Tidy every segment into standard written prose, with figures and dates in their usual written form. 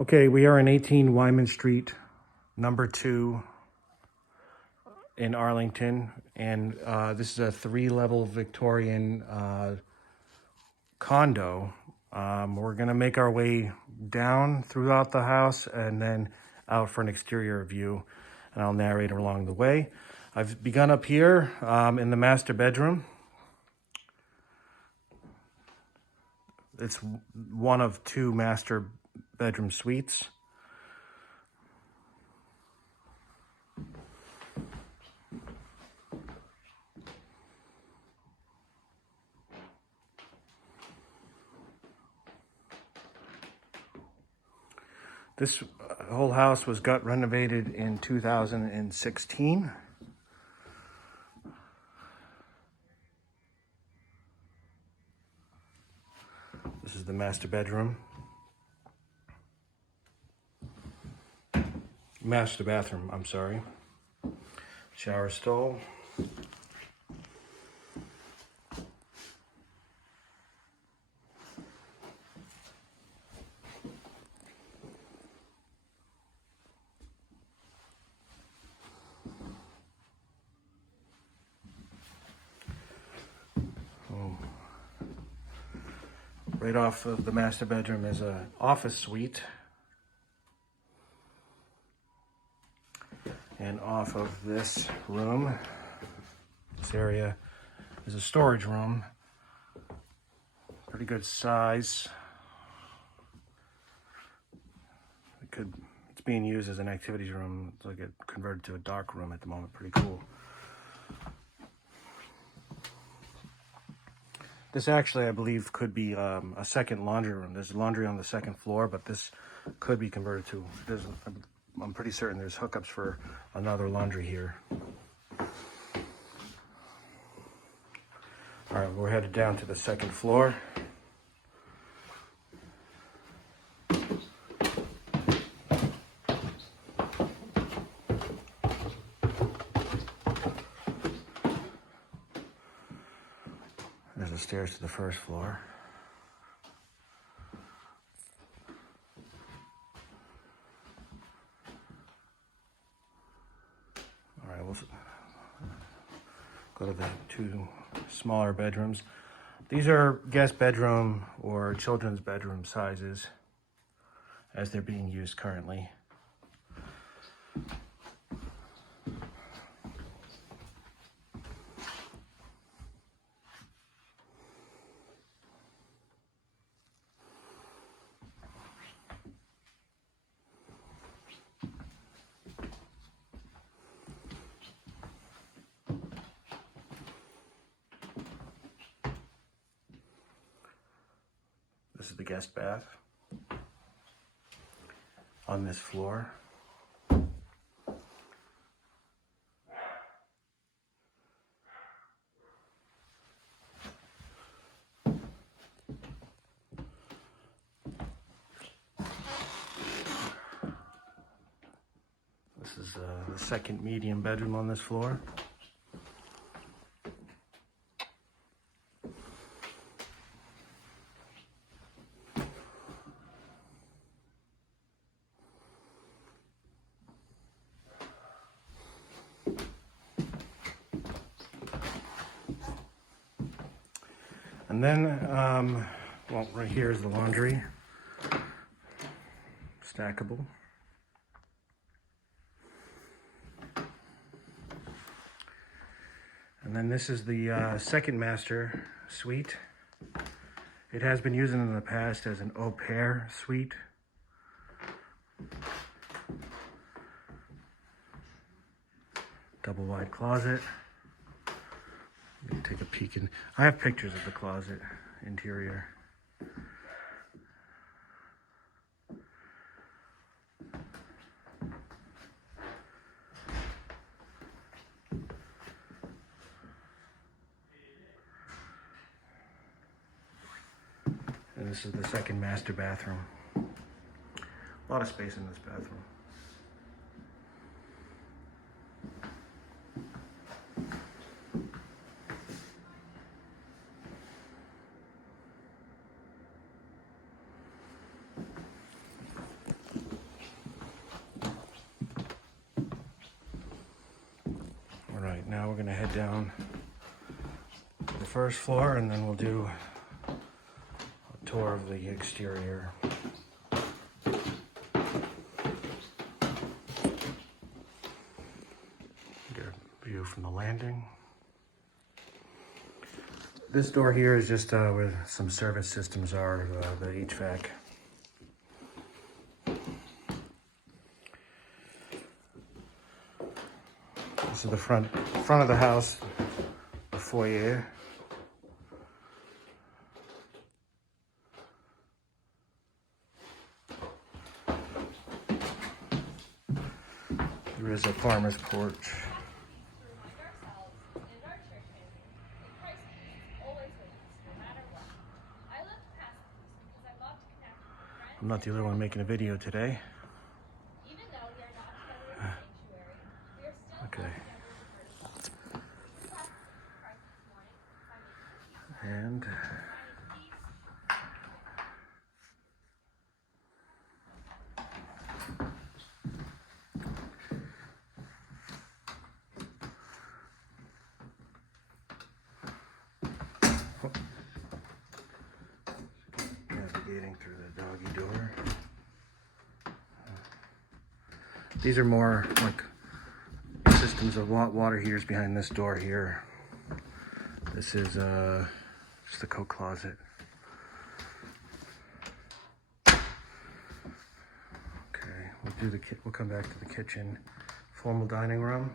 Okay, we are in 18 Wyman Street, number 2 in Arlington, and this is a 3-level Victorian condo. We're gonna make our way down throughout the house and then out for an exterior view, and I'll narrate along the way. I've begun up here in the master bedroom. It's one of 2 master bedroom suites. This whole house was gut renovated in 2016. This is the master bedroom. Master bathroom, I'm sorry. Shower stall. Right off of the master bedroom is an office suite. And off of this room, this area is a storage room. Pretty good size. It's being used as an activities room. It's like it converted to a dark room at the moment. Pretty cool. This actually, I believe, could be a second laundry room. There's laundry on the second floor, but this could be converted to, I'm pretty certain there's hookups for another laundry here. All right, we're headed down to the second floor. There's the stairs to the first floor. All right, we'll go to the 2 smaller bedrooms. These are guest bedroom or children's bedroom sizes as they're being used currently. This is the guest bath on this floor. This is the second medium bedroom on this floor. And then, well, right here is the laundry, stackable. And then this is the second master suite. It has been used in the past as an au pair suite. Double wide closet. Let me take a peek in. I have pictures of the closet interior. And this is the second master bathroom. A lot of space in this bathroom. we're gonna head down to the first floor and then we'll do a tour of the exterior. Get a view from the landing. This door here is just where some service systems are, the HVAC. This is the front of the house, the foyer. There is a farmer's porch. I'm not the only one making a video today. Okay. And navigating through the doggy door. These are more like systems of water heaters behind this door here. This is just a coat closet. Okay, we'll come back to the kitchen. Formal dining room.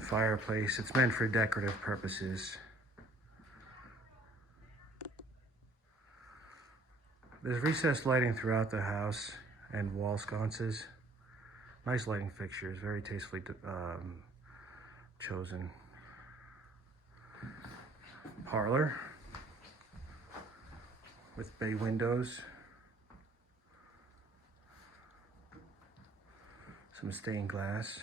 Fireplace. It's meant for decorative purposes. There's recessed lighting throughout the house and wall sconces. Nice lighting fixtures, very tastefully chosen. Parlor with bay windows. Some stained glass.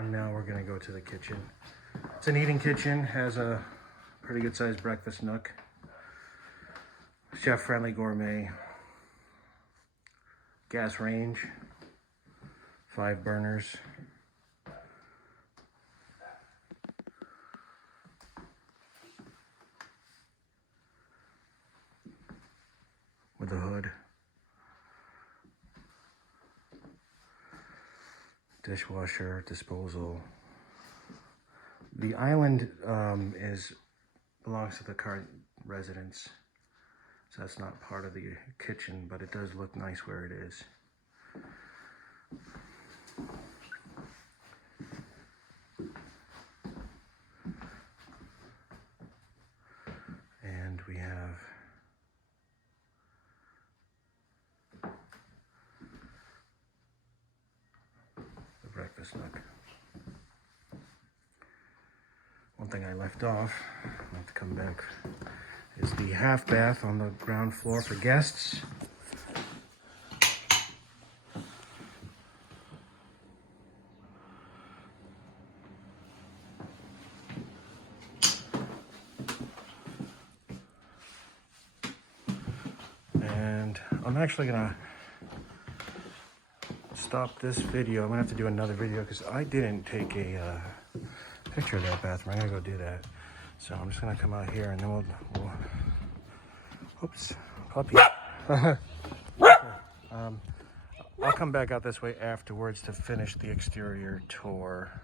And now we're gonna go to the kitchen. It's an eating kitchen, has a pretty good sized breakfast nook. Chef friendly gourmet. Gas range. 5 burners. With a hood. Dishwasher, disposal. The island belongs to the current residence, so that's not part of the kitchen, but it does look nice where it is. And we have breakfast nook. One thing I left off, I'll have to come back, is the half bath on the ground floor for guests. And I'm actually gonna stop this video. I'm gonna have to do another video because I didn't take a picture of that bathroom. I'm gonna go do that. So I'm just gonna come out here and then we'll oops, puppy. I'll come back out this way afterwards to finish the exterior tour.